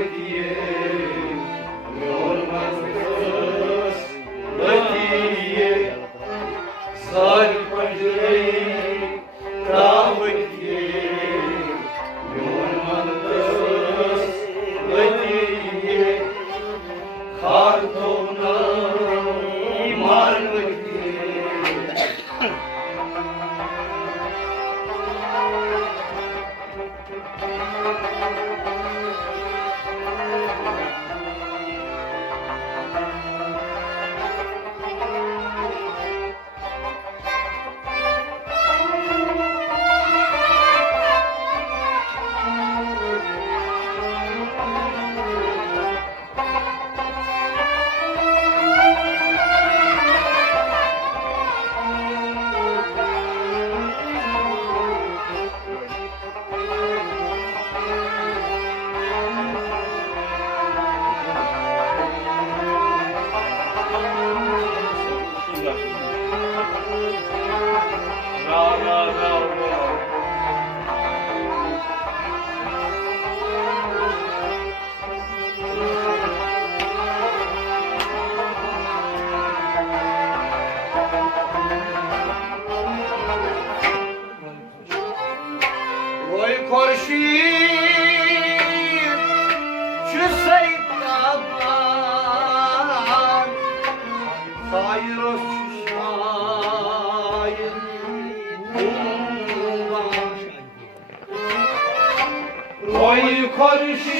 marmătie, mi-on măsăs lătie, sari păjrei, travătie, mi-on măsăs lătie, hartonăi marmătie. Voi corșir și să-i taban, să-i roșai cumva. Voi corșir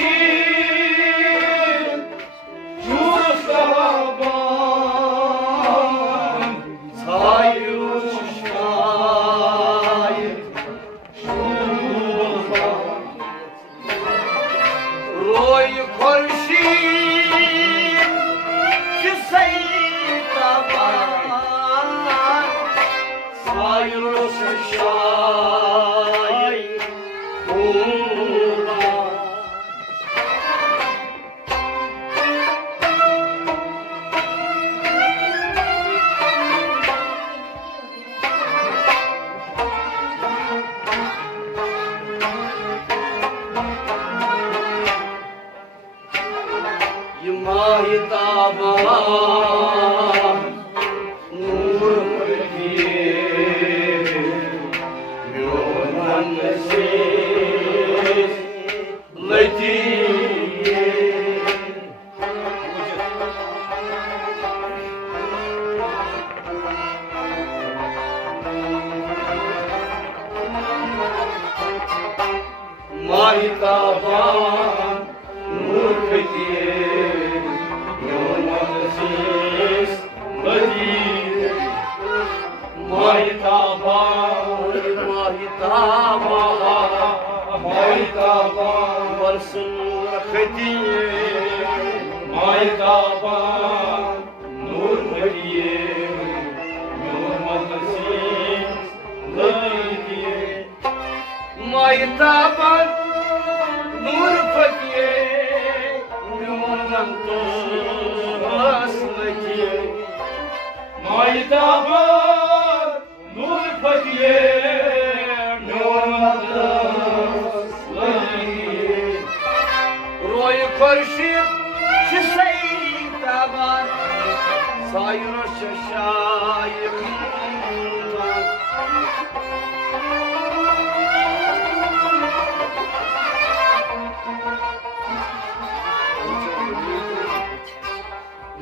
și să-i taban, să-i roșai Roi corșim și să-i taban, să-i roșășai cumva. Mai taban, nur pătie, mi-o mănăsesc lătie. Mai taban, nur pătie, mai taban, vărsând hătie, mai taban, nu-l mărie, mi-o mătăsesc lătie. Mai taban, nu-l fătie, mi-o mătăsesc lătie. Mai taban, nu-l fătie, mi-o mătăsesc lătie. Roi corșim și să-i taban, să-i roșășai cumva.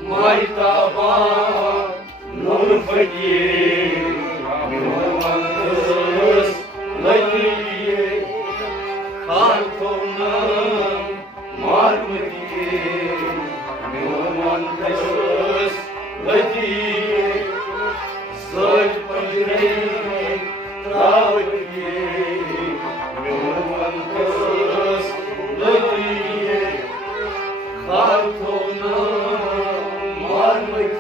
Mai taban, nu-l fătie, mi-o mătăsesc lătie. Hartonăm marmărie, mi-o mătăsesc lătie. Să-i păjrei travătie, mi-o mătăsesc lătie. Hartonăm marmătie.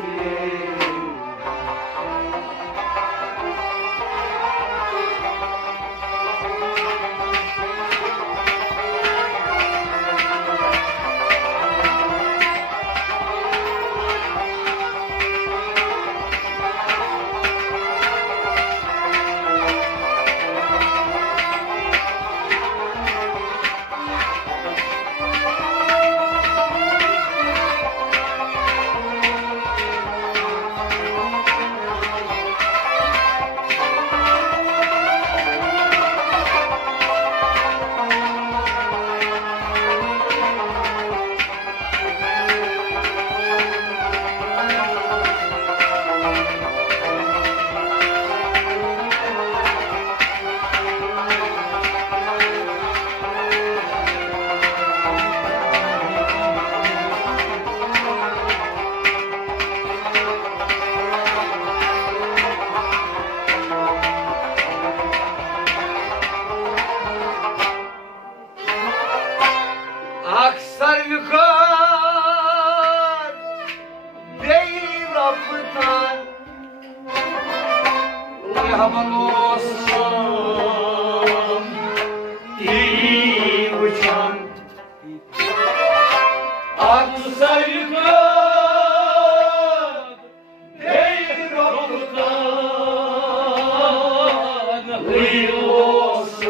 Aksar yukarı değil raptan Uyhaman olsun iyi uçan Aksar yukarı değil raptan iyi olsun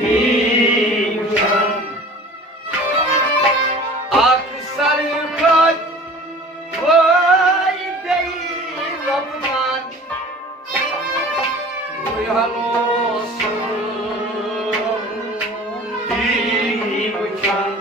iyi uçan Aksar yukarı vay değil raptan Uyhan olsun iyi uçan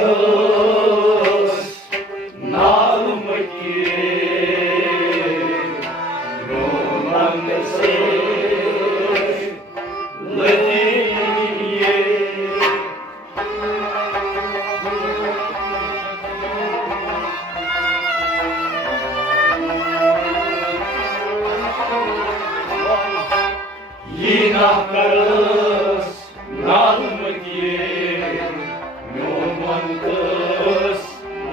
Karız nalımı ki Numan mesir lediye Yinah karız nalımı ki Numan kız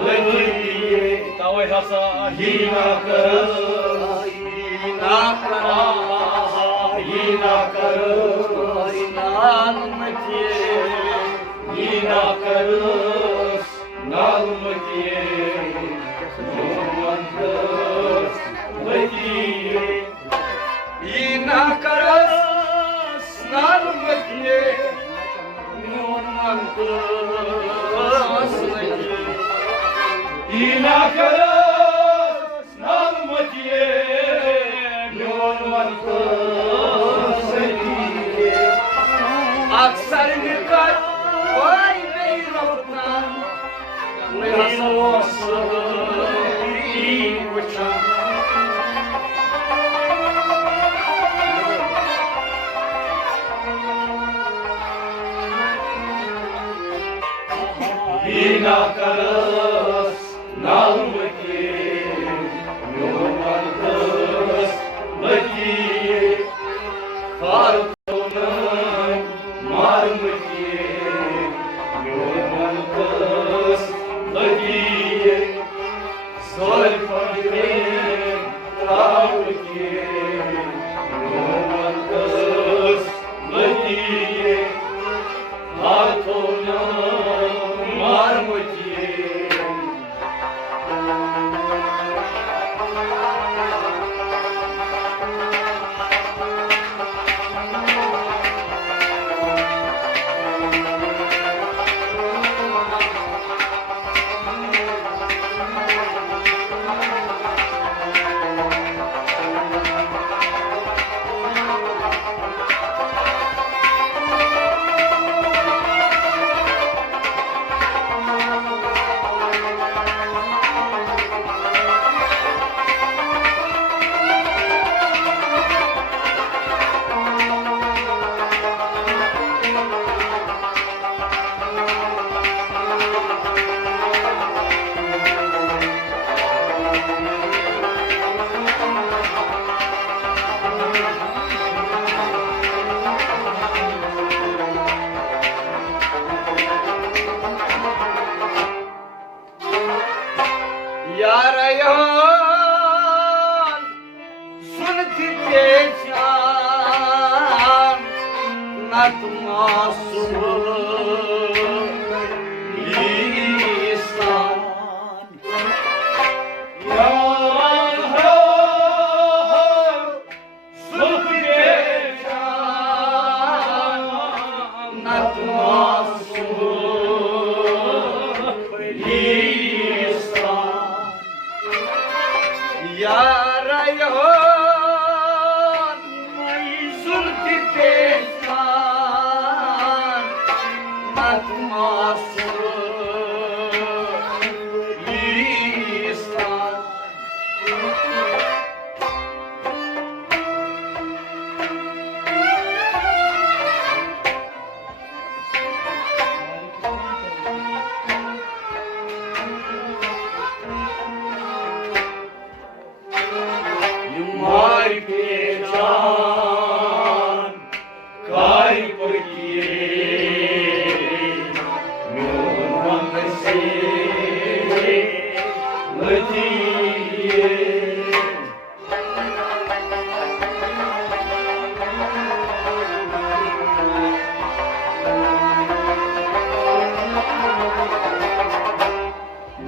lediye Tawai hasa hina karız hina karız hina karız nalmaki hina karız nalmaki Numan kız lediye hina karız nalmaki Numan kız Ina karız nalmatiye Numan kız Aksar yukarı vay beyraktan Uyhan olsun iyi uçan Ina karız nalmaki Numan kız lediye Fartunun marmaki Numan kız lediye Zolfanın tavki Numan kız lediye Fartunun marmaki Yarayan sunti tecan natmasu lisan Yarayan sunti tecan natmasu lisan Yarayan sunti tecan natmasu lisan care păchie, nu m-am găsit mătie.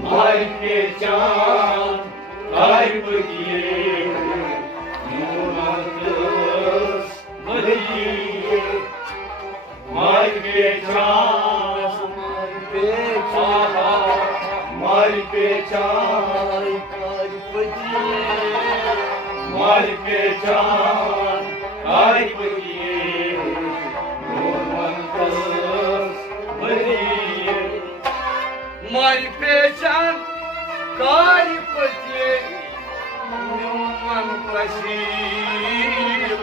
Mai pe ceam care păchie, nu m-am dus mătie. Mai pe ceam, mai pe ceam care păchie, mai pe ceam care păchie, nu m-am dus mătie. Mai pe ceam care păchie, nu m-am pășit.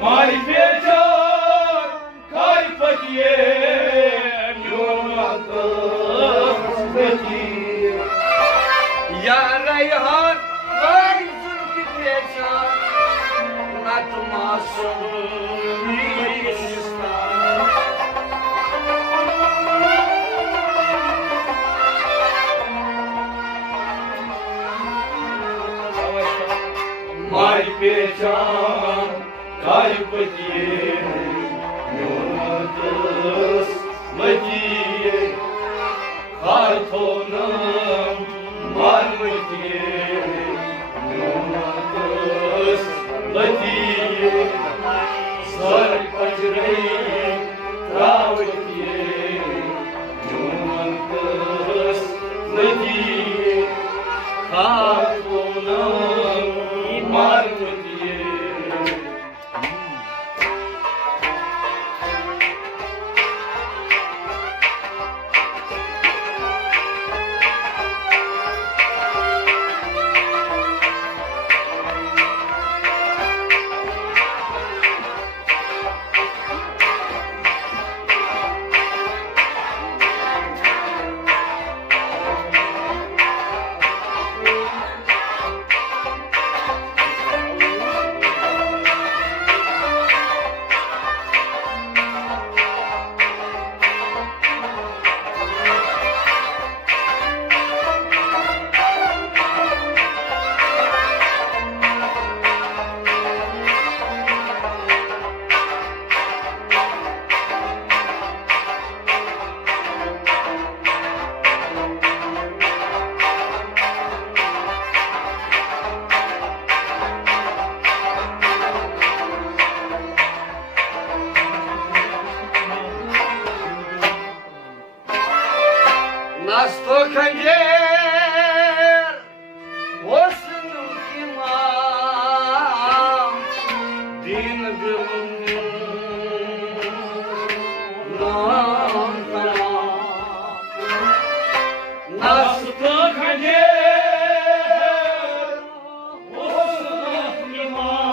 Mai pe ceam care păchie, nu m-am pășit. Iar Raihan, mai zulfi pe ceam, n-atma solista. Mai pe ceam care păchie, nu m-am dus mătie. Cartonăm marmătie, nu m-am dus mătie. Sări păjrăi travătie, nu m-am dus mătie. Cartonăm marmătie. Nastocanger, o să nu chemam din gând, Nastocanger, o să nu chemam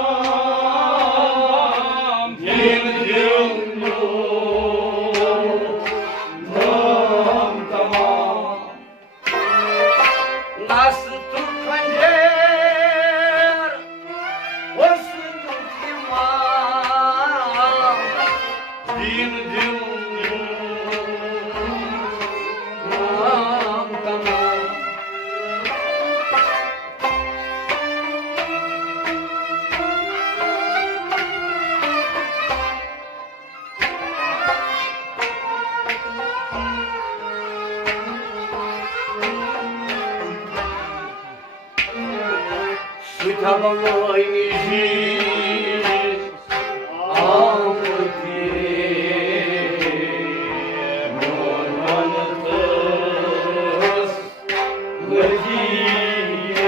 din gând, Suiteam noi mijiți, am putit, nu-n mănătăs gătie.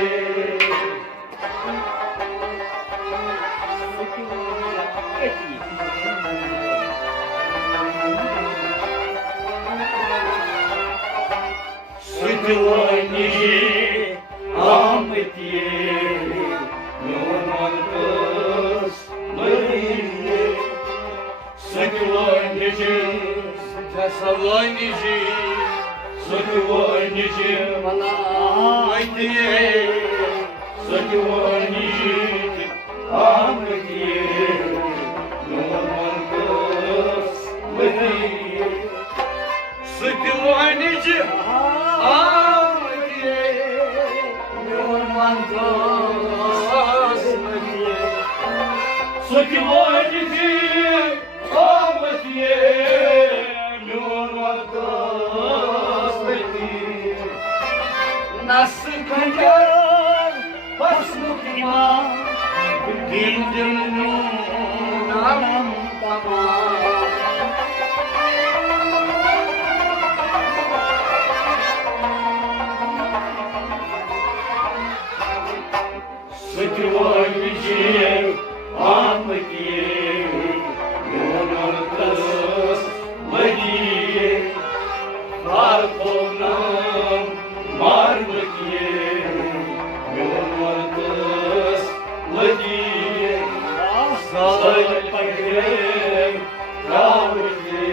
Suiteam noi mijiți, am putit, nu m-am dus mărie. Sunt voinici, să voinici, sunt voinici, mănaite. Sunt voinici, am gătie, nu Nasıl kaçar hasmutima Dindirinin anam tamam Сытвой вечер, амытье, Юнартас, ладье, Харковнам, мармытье, Юнартас, ладье, Салай погреб, травытье,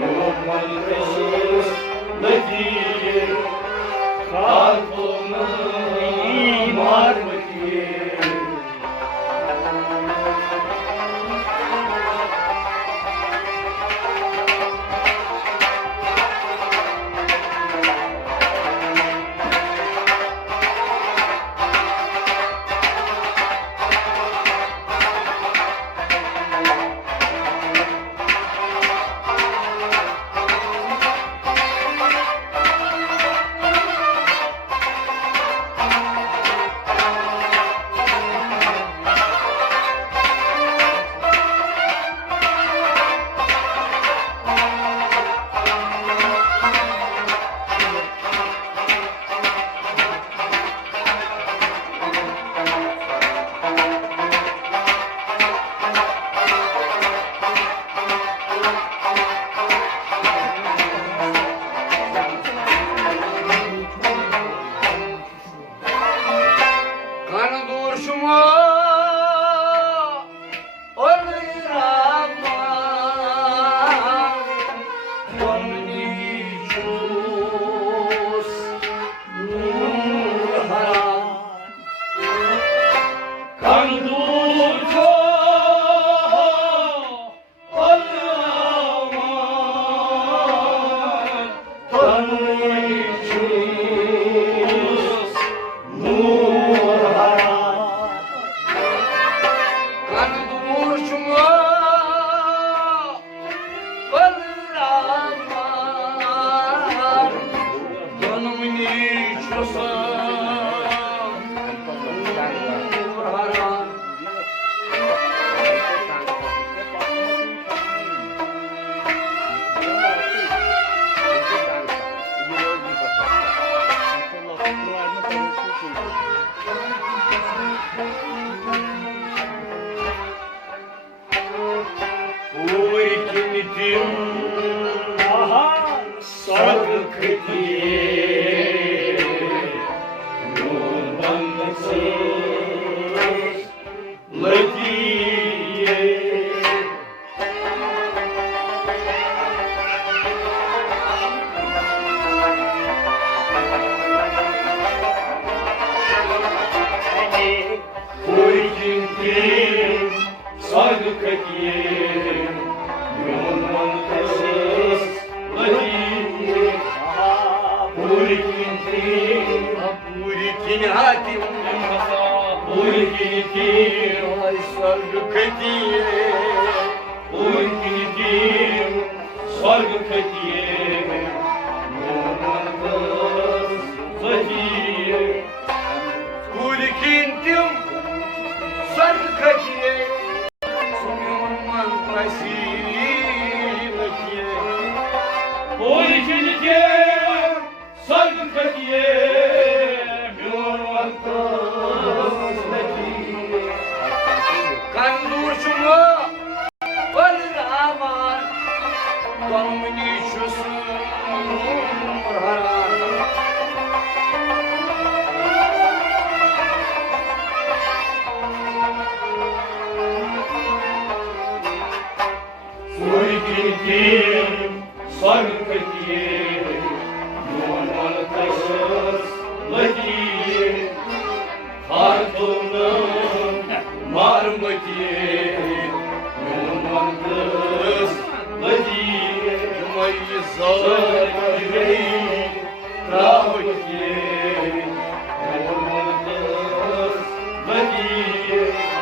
Юнартас, ладье, Харковнам, мармытье.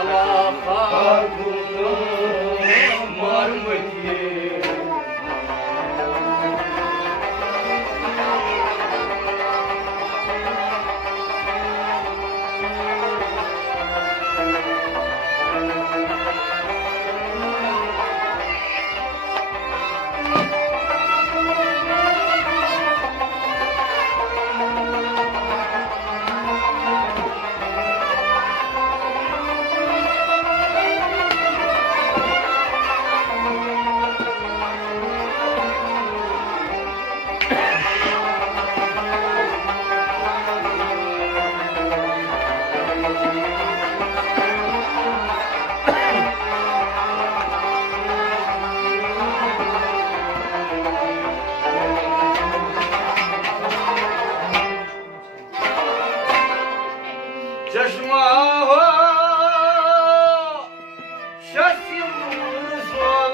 Ala marmătie. Çeşma şasim zor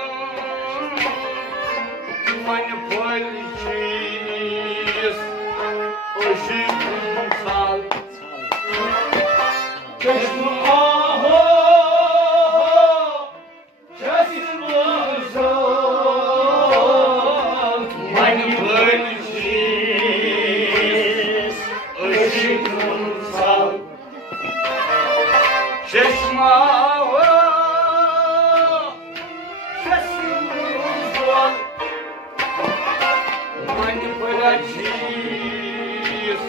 manipulçiyiz ışık sal. Çeşma şasim zor manipulçiyiz ışık sal. Çeşma şasim zor manipulçiyiz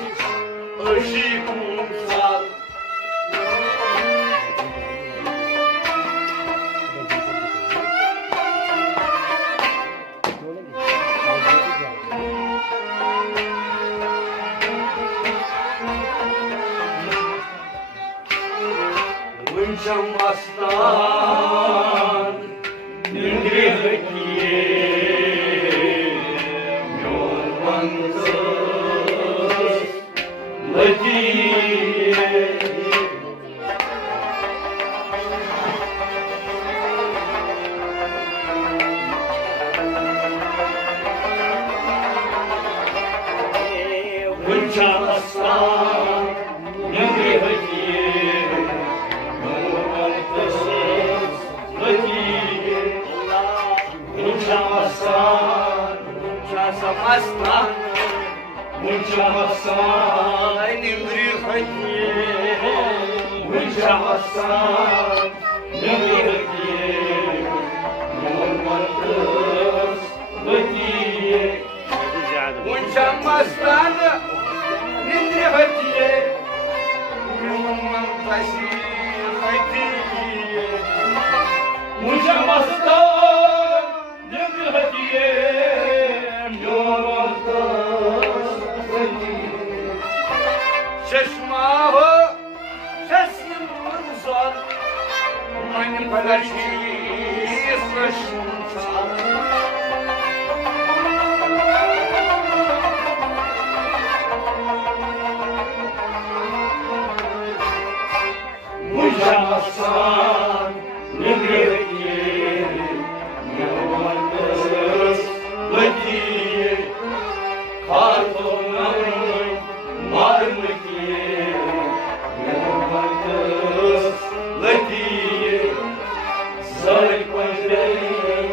ışık sal. Uncham aslan nindriye yormansız latiye. Uncham aslan nindriye Aslan, Muncham aslan, nimri khatiye, Muncham aslan, nimri khatiye, yormansız latiye. Muncham aslan, nimri khatiye, yormansız latiye. Muncham aslan, nimri khatiye. Çeşma şasim zor manipulçiyiz ışık sal. Muncham aslan nimriye yormansız latiye. Kartonun marmıtiye yormansız latiye. Sarı koyun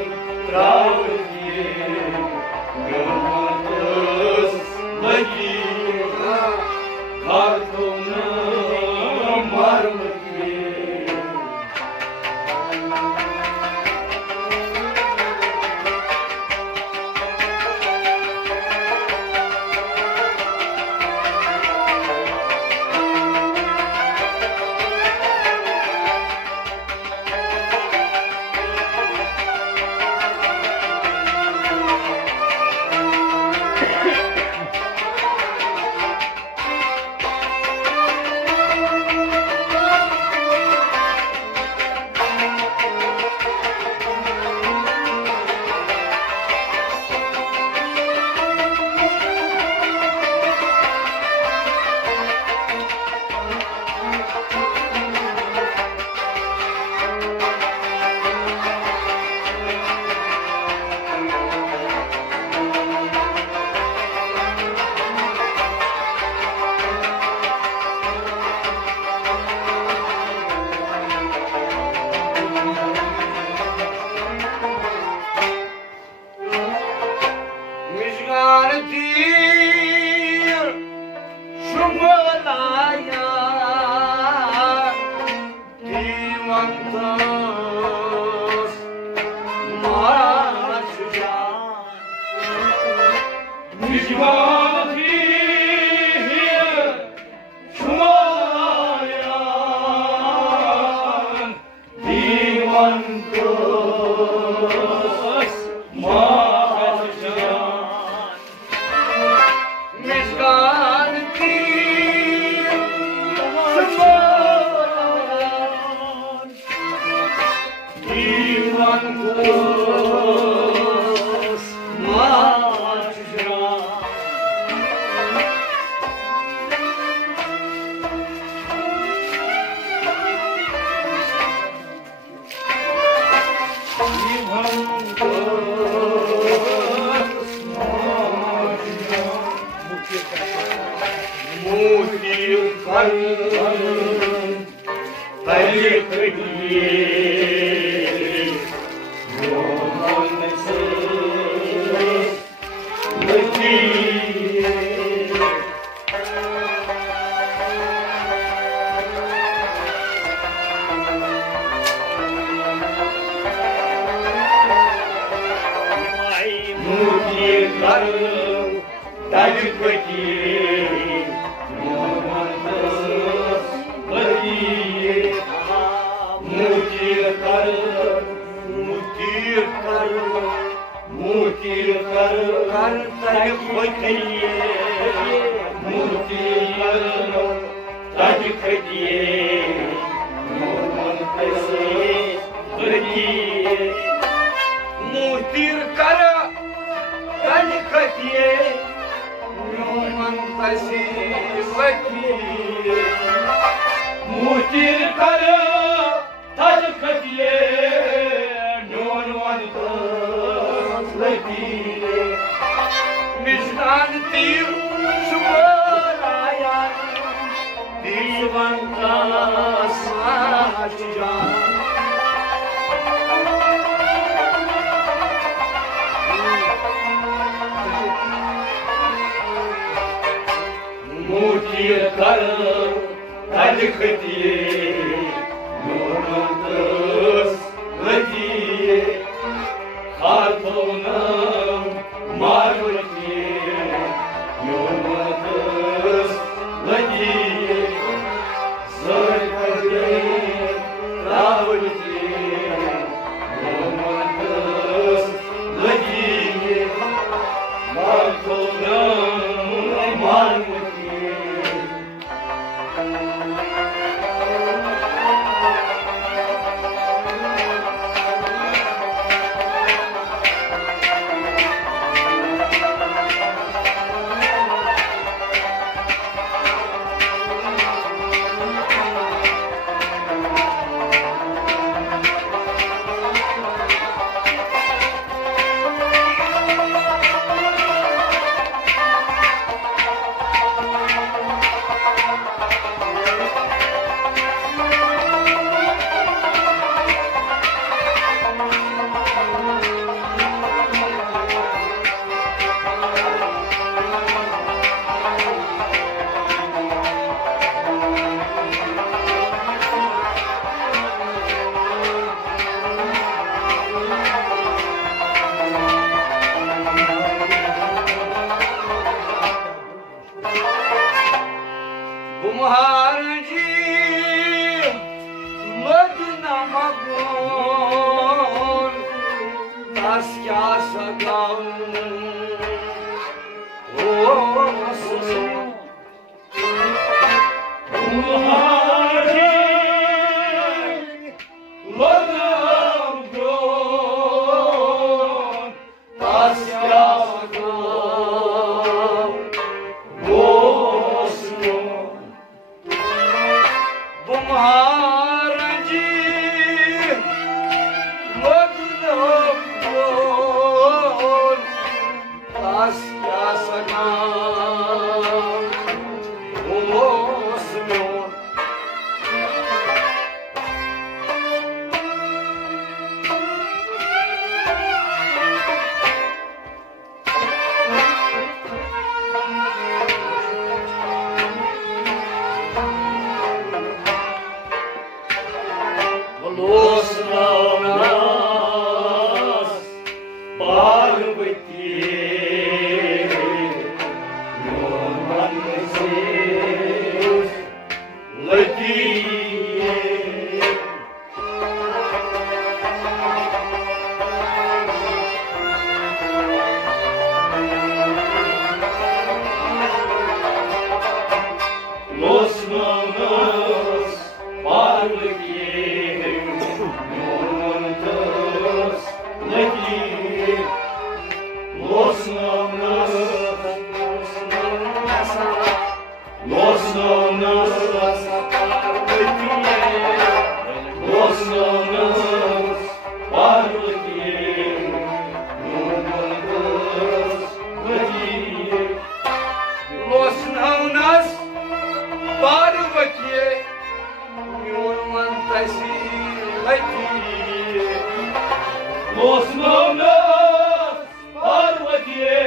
Osmanlıs Parvatiye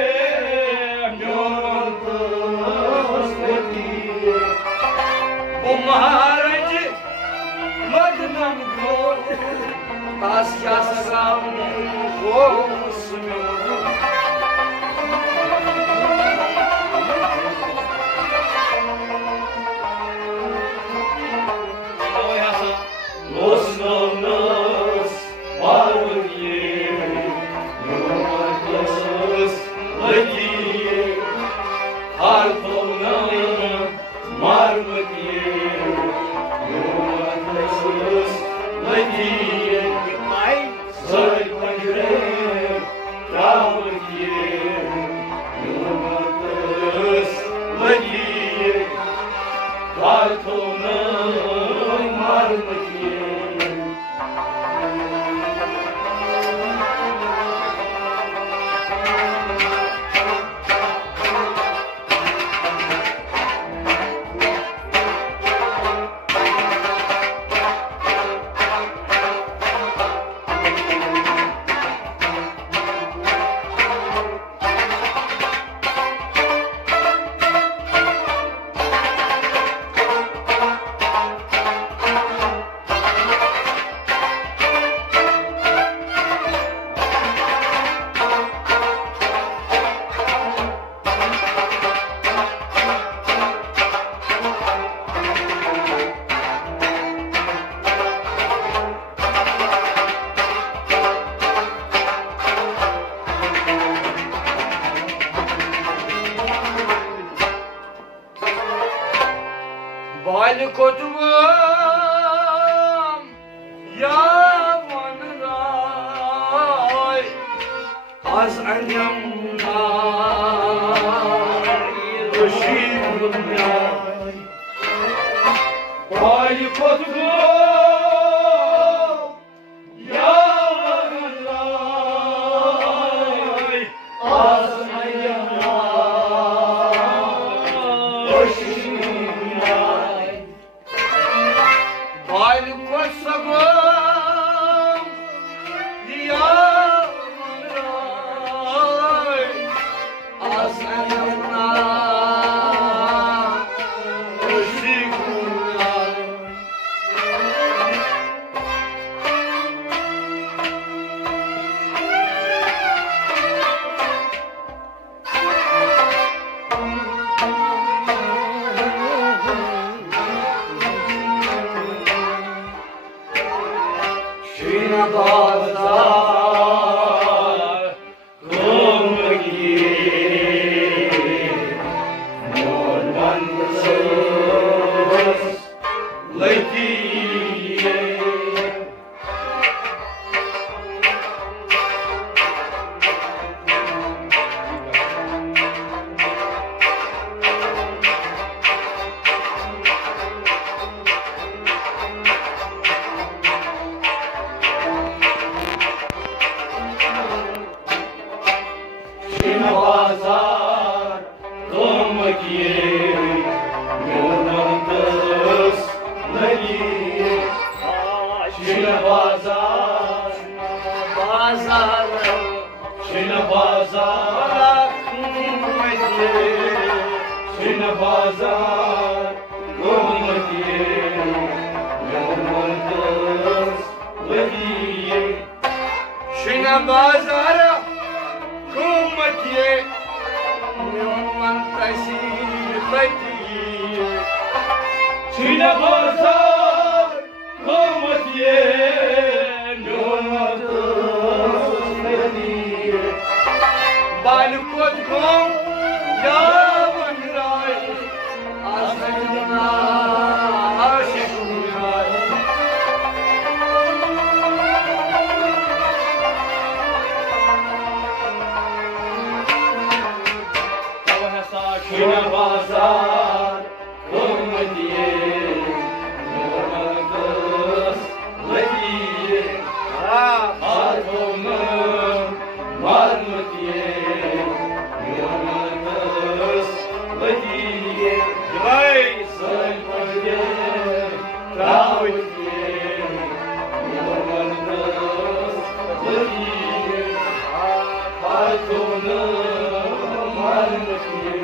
Myantas Vatiye O Maharajı Madnam Kol Tasya Sam Osmanlı Osmanlıs Parvatiye Myantas Vatiye Hartovna Marvatiye Myantas Vatiye Soy Pandre Ravatiye Myantas Vatiye Hartovna Marvatiye Balikotum yamanray az anyamray ışıkımray Balikotum yamanray az anyamray ışıkımray Balikotsagam yamanray az anyamray ışıkımray Şina bazar kumgiye Mormantsız letiye Şina bazar kumgiye Mormantsız letiye Şina bazar Şina bazar kumgiye Şina bazar kumgiye Mormantsız letiye Şina bazar kumgiye Mormantsız letiye Şina bazar kumgiye Mormantsız letiye Balikotum yamanray az anyamray ışıkımray Şina bazar kumgiye Mormantsız letiye Hartovna Marvatiye Myantas Vatiye Soy Pandre Ravatiye Myantas latiye, Hatunu marmatiye.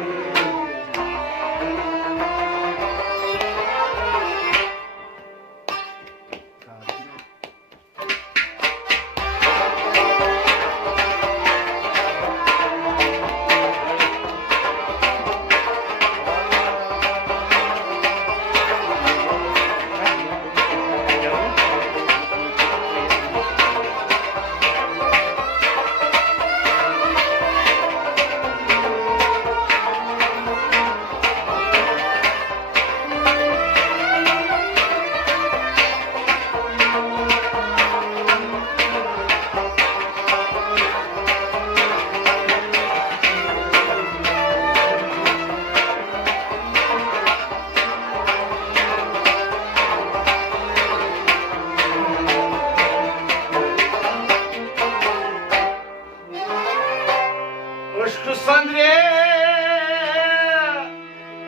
Aşkı Sandre,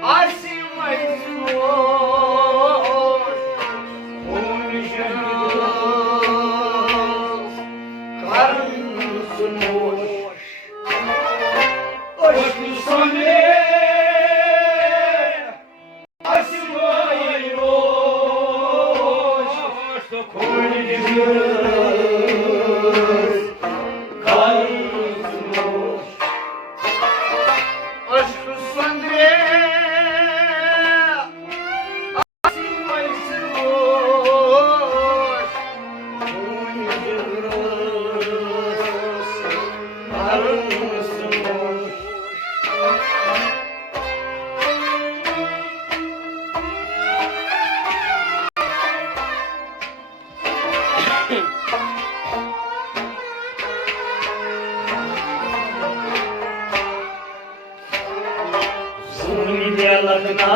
Asim Ayzor, Konuşacağız, karnımızın boş. Aşkı Sandre, Asim Ayzor, konuşacağız, karnımızın boş. Aşkı Sandre, Asim Ayzor, Konuşacağız, karnımızın boş. Zulmüne lakna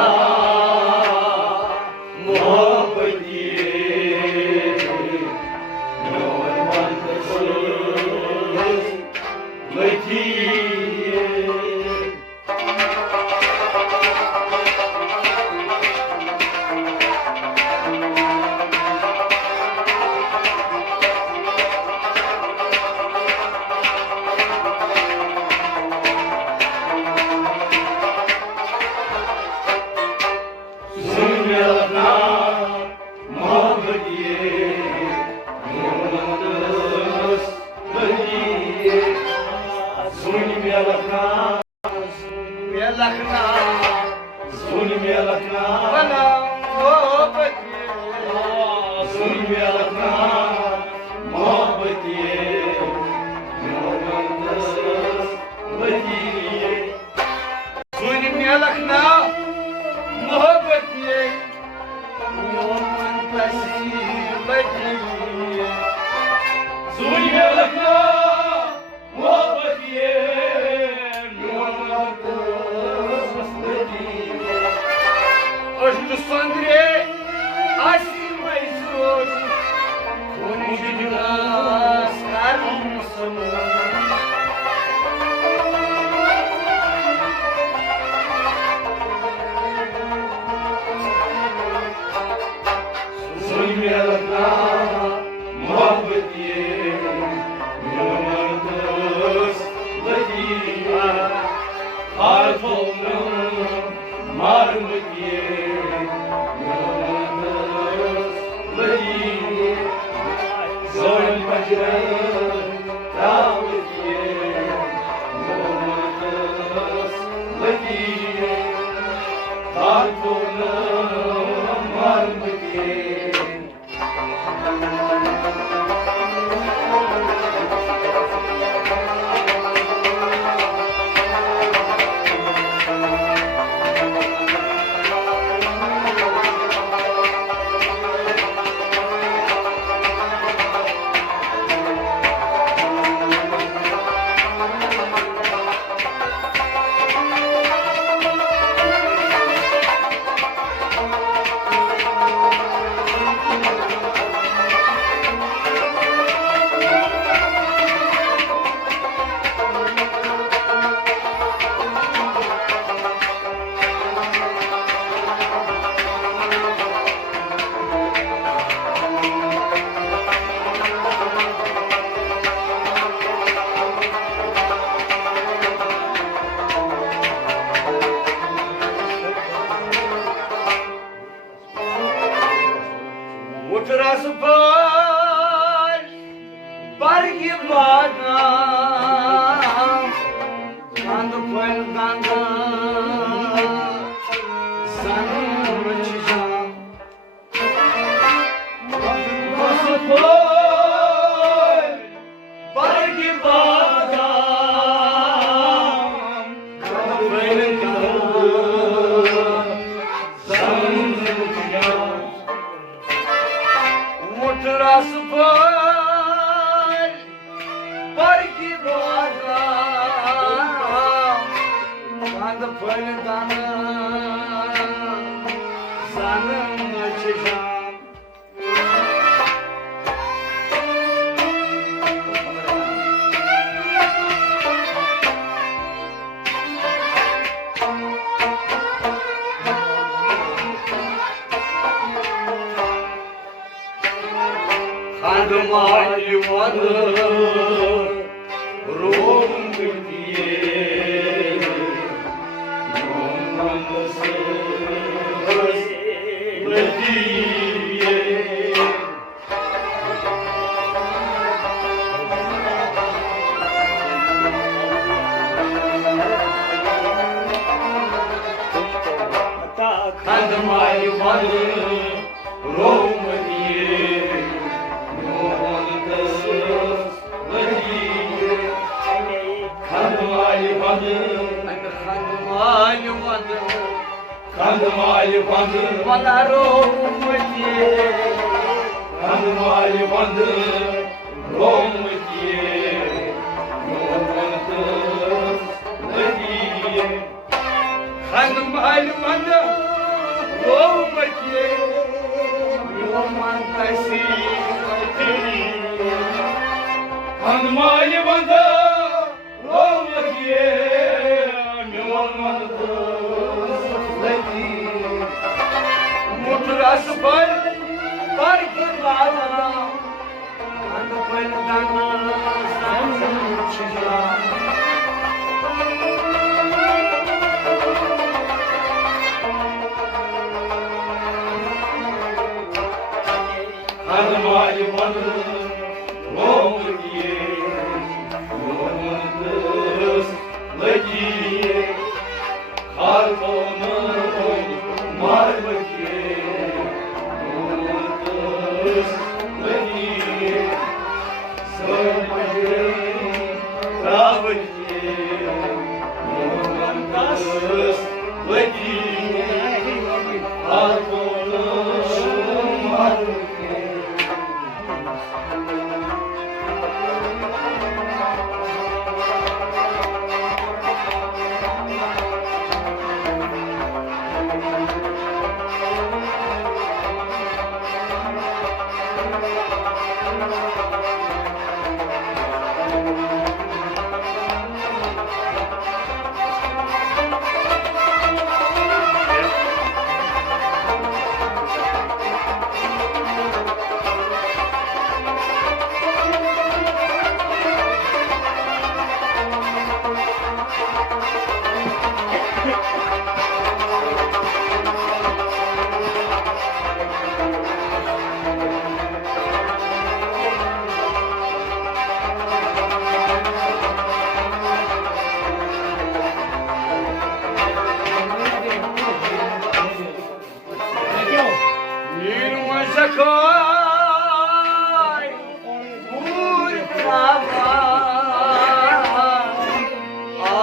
muhabbetiye, Normanlısız latiye. Zulmüne lakna muhabbetiye, Normanlısız latiye. Zulmüne lakna, Yalakna, zulmüne lakna, bana muhabbeti. zulmüne lakna muhabbetiye, Normanlısız latiye. Zulüm yalakna, muhabbeti. Yorman tasibeti. Zulmüne lakna muhabbetiye, Normanlısız latiye. Aşkı Sandre, Asim Ayzor, konuşacağız, karnımızın boş. Zulmüne lakna muhabbetiye, Normanlısız latiye. Hatunu marmatiye, Normanlısız latiye. Zor macera, badam Kandı koyundandı Sanım açacağım Nasıl koy Bargi badam Koyundandı Sanım açacağım Mutrası pay Bargi badam Kandı koyundandı Sanım açacağım Kandıma yuvanı ruhum diye Yolundasız diye Kandıma yuvanı ruhum diye Kandım Ali bandı Bana ruhumu diye Kandım Ali bandı Rom diye Yolundasız diye Kandım halimanda ruhumu diye Yoman taşı Kandım Ali bandı Rom diye Yolundasız Mutrası pay Bargi badam Kandı koyundandı Sanım açacağım Kandım Ali bandı Rom diye Yolundasız diye Karbonu marmaki Yolundasız diye Sırmacın Rabıki Yolundasız diye Karbonu marmaki Sakay Vurkava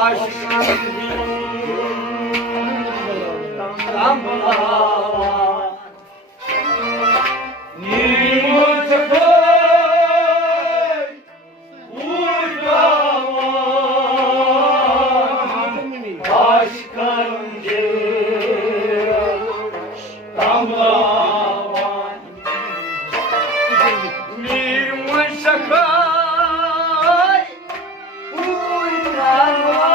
Aşkın damla Nimo Sakay Vurkavan Aşkın damlavan Nirma Sakay Vurkava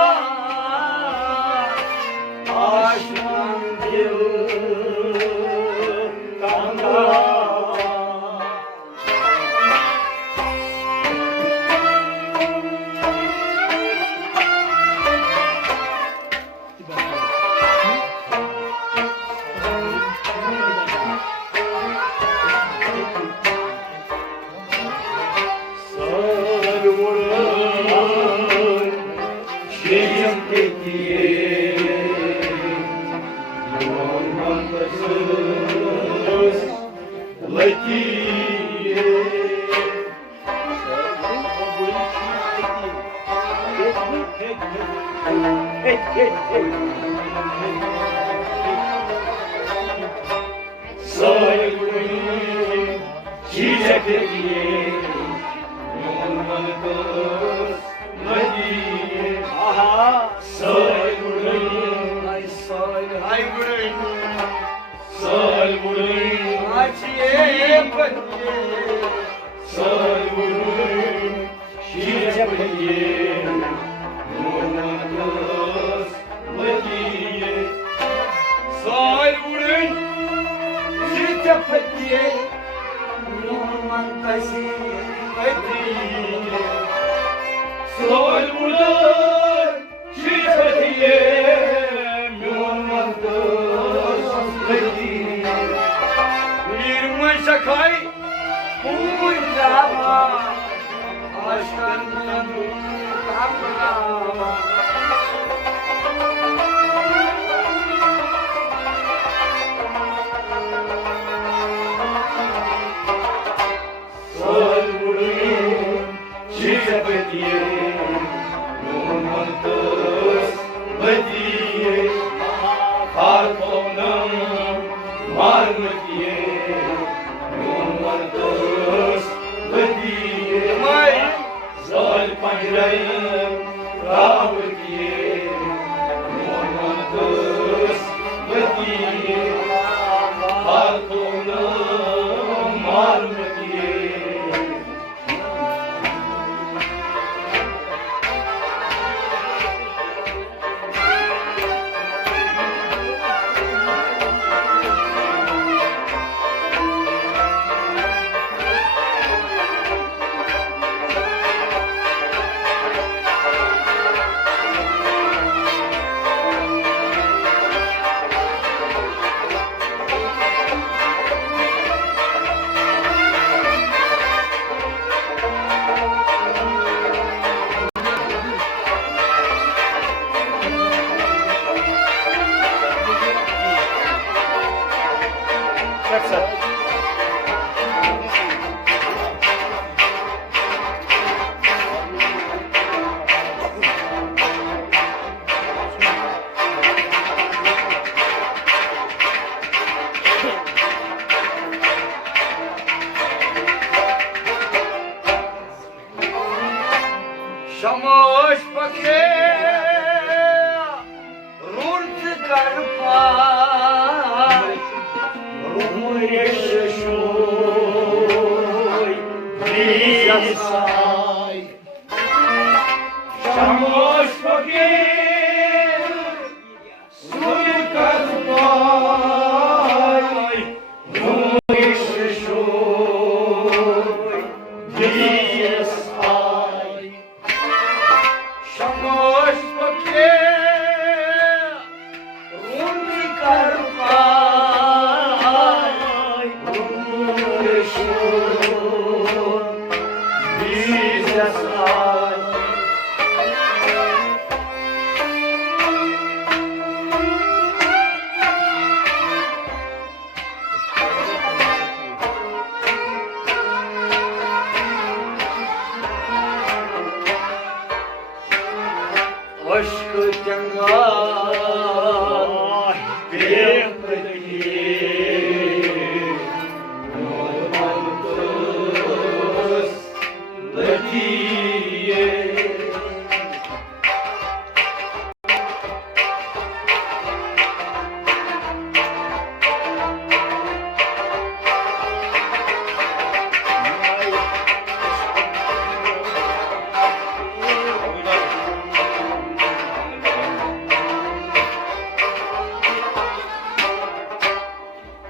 Soyluğun çiçekleri Yormanıdır Mediye Aha. Soyluğun Ay soylu. Ay guruyum. Soyluğun Açıye patiye. Soyluğun çiçekleri Yormanıdır Mediye Soyluğun çiçek patiye. Yorman taşı patiye. Soyluğun çiçekleri Yormanıdır Mediye Bir maşakay uydama aşkından kapına. Soyluğun çiçekleri Yormanıdır Mediye Kartonum var mı diye Yormanıdır Mediye May Zal pangrayım kavur diye Yormanıdır Mediye Kartonum var mı diye Şamoş bakı Rurtı karpay Rumu yeşeşoy Diyasay Şamoş fakir Suyu karpay Rumu yeşeşoy Diyasay Şamoş bakı Rurtı karpay Rumu yeşeşoy Diyasay Aşkı cengal Beyemdeki Yormanıdır Mediye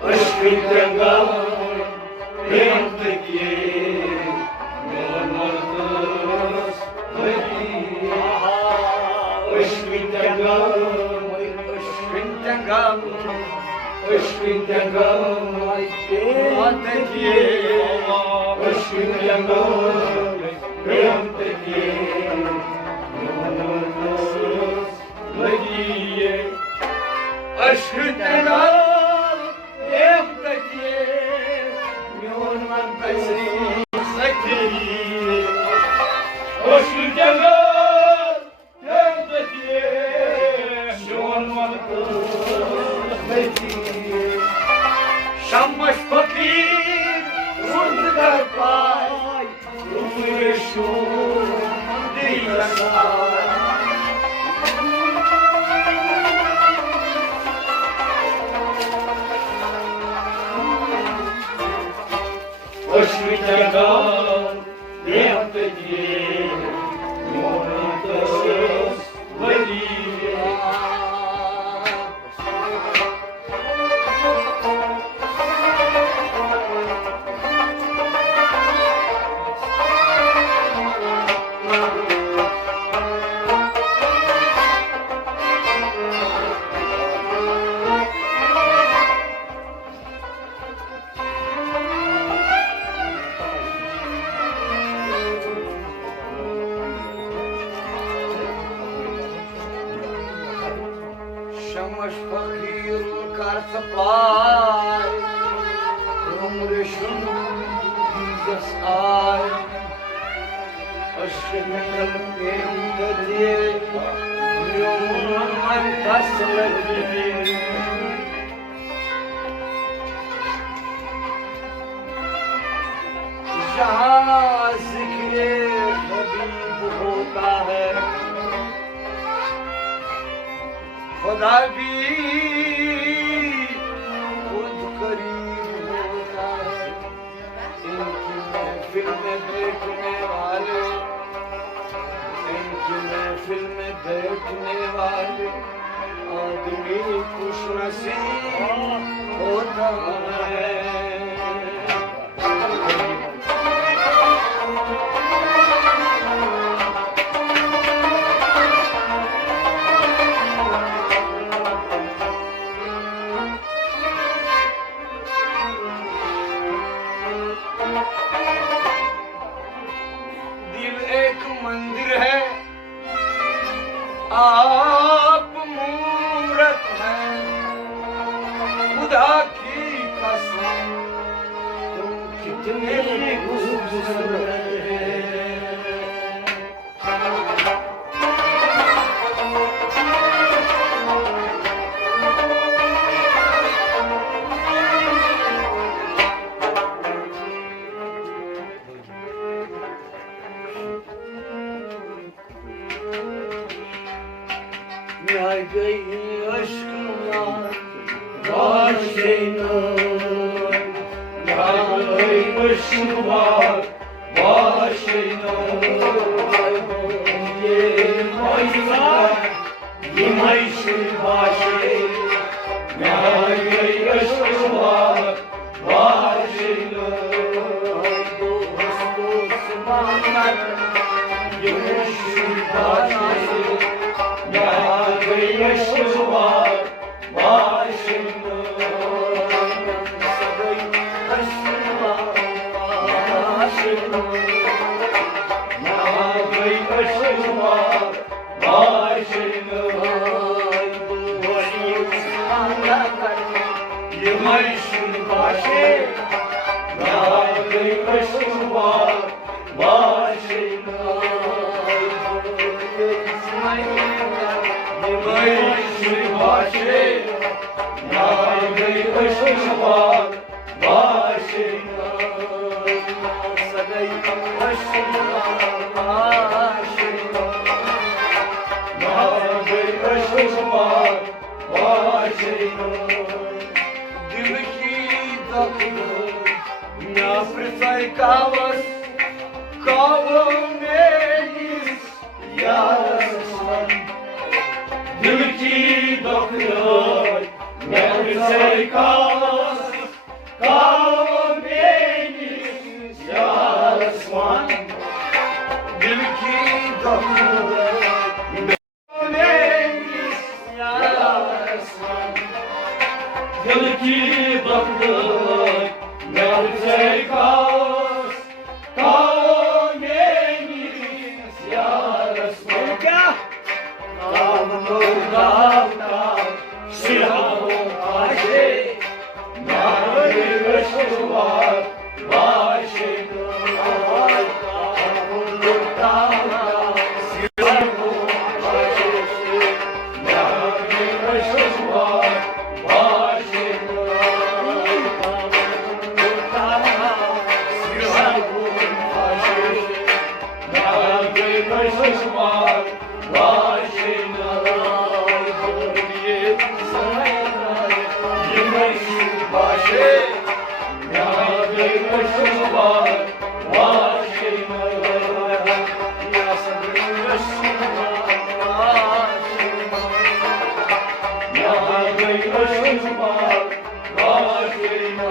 Aşkından kal Beyemdeki Yormanıdır Mediye Aşkından kal Aşkından kal Aşkından kal Ateki Aşkından kal Beyemdeki Yormanıdır Mediye Aşkından kal Evdeki Yorman taşı Sakti Aşkından kal Şamaş fakir kartapay Rumreşun dizes ay Aşkın kalbim dediye Yomun mantasları जहाँ जिक्र हबीब होता है खुदा भी खुद करीब होता है इनकी महफिल में बैठने वाले इनकी महफिल में बैठने वाले आदमी खुश नसीब होता है मंदिर है आप मूरत है खुदा की कसम तुम कितने खूबसूरत Ya gayı aşkıma başlayın Ya gayı aşkıma başlayın Yemayşı başı Ya gayı aşkıma başlayın Dost manlar Yemayşı başı Ya Yeshua, Vashinu, Sadai, Yeshua, Vashinu, Yahweh Yeshua, Vashinu, Yemashun Vashi, Yahweh Yeshua, Vashinu, Başı, Yahweh Yeshua, Başı, Sadai Yeshua, Başı, Yahweh Yeshua, Başı, Dil ki daklı, ne fırsay kavas, kavmeyiz, yarasman. Dil ki doktor, ne fırsay kavas, kavmeyiz, yarasman. Dil ki doktor, kavmeyiz, yarasman. Dil ki doktor, ne fırsay kavas, kavmeyiz, yarasman. Kışlar başına Hürriyet saraylar Yemeşil başı Yâgı kışlar başına Yasgı kışlar başına Yâgı kışlar başına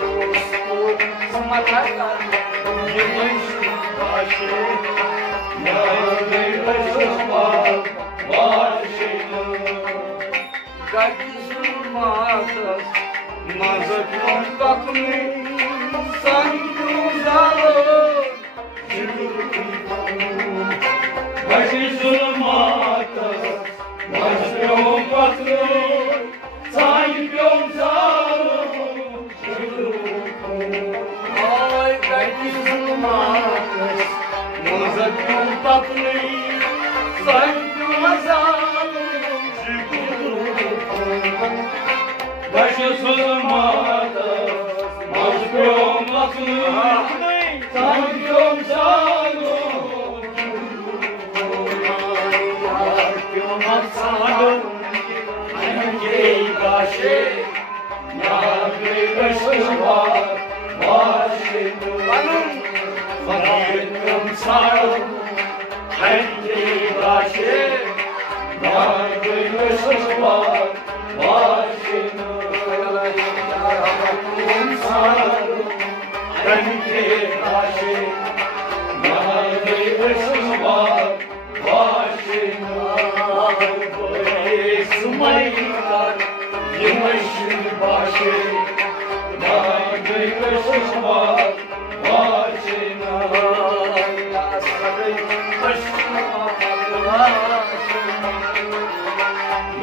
Dostum makarlar Yemeşil başı Yâgı kışlar başına Gagizulmadas Mazakon bakmi Sankuzalır Gagizulmadas Mazakon bakmi Sankuzalır Ay Gagizulmadas Mazakon bakmi Sankuzalır Başısılmada Mazgum lakını Sankyom salım Yarkım atsalım Hangi başı Yargı başı var Başını Fakirkım sarım Hangi başı Yargı başı var Başını Yarabım sarım Rengi başı Yargı başı var Başını Esmaylar Yemeşil başı Yargı başı var Başını Yasarı başına Başını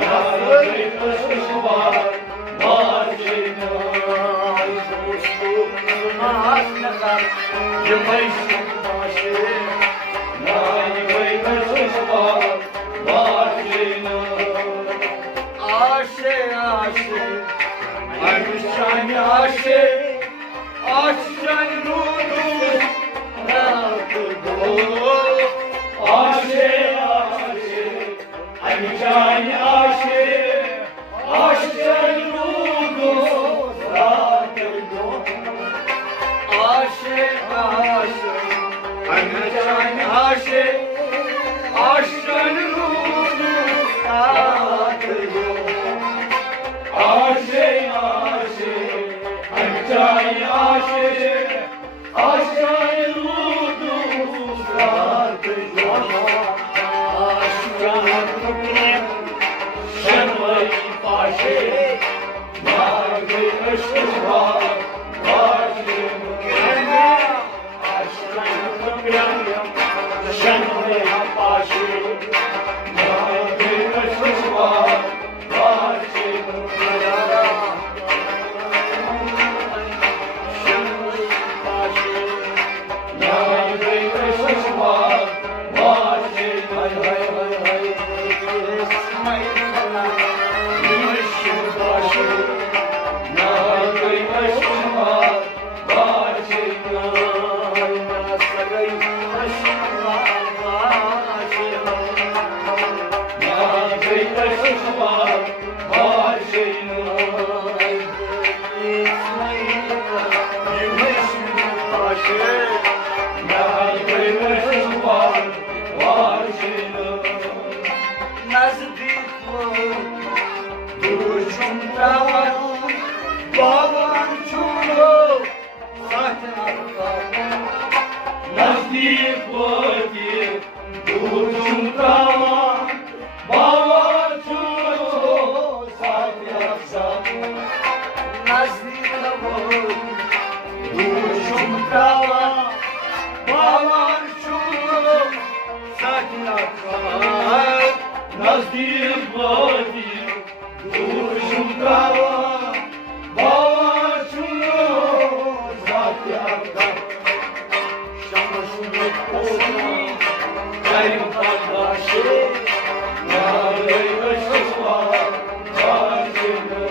Yâgı kışlar başına Dostum nazlılar Yemeşil başı Yâgı kışlar başına Aşe aşe Aşşani aşe Aşşani nudu Rakı dolu Aşe aşe Aşşani aşe Aşşani nudu Rakı dolu Aşe aşe Aşşani aşe Aşşani nudu Rakı dolu Aşe aşe Aşşani aşe Aşşani nudu Rakı dolu Şenvay başı Yâgı kışlar başına Şenvay başı Yâgı kışlar başına Şenvay başı Yâgı kışlar başına Yemeşil başı Yâgı kışlar başına Yasarı kışlar başına Yâgı kışlar başına Yemeşil başı Yâgı kışlar başına Nazdik Duruşum davar Bağlan çulu Zaten Nazdik vakit Duruşum davar Bağlan çulu Zaten Nazdik vakit Duruşum davar Bağlan çulu Zaten Nazdik vakit Duruşum dava Bağaçını Zatyarda Şamışını olma Benim kardeşim Yâgı kışlar başına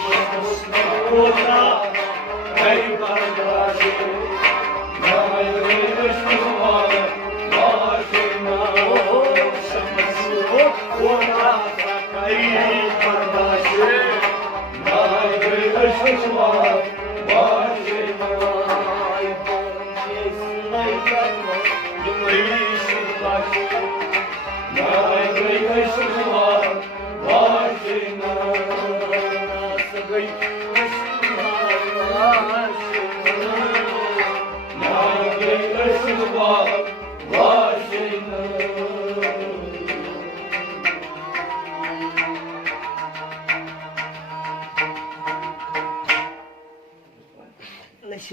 Şamışını olma Benim kardeşim Yâgı kışlar Numai găi găi și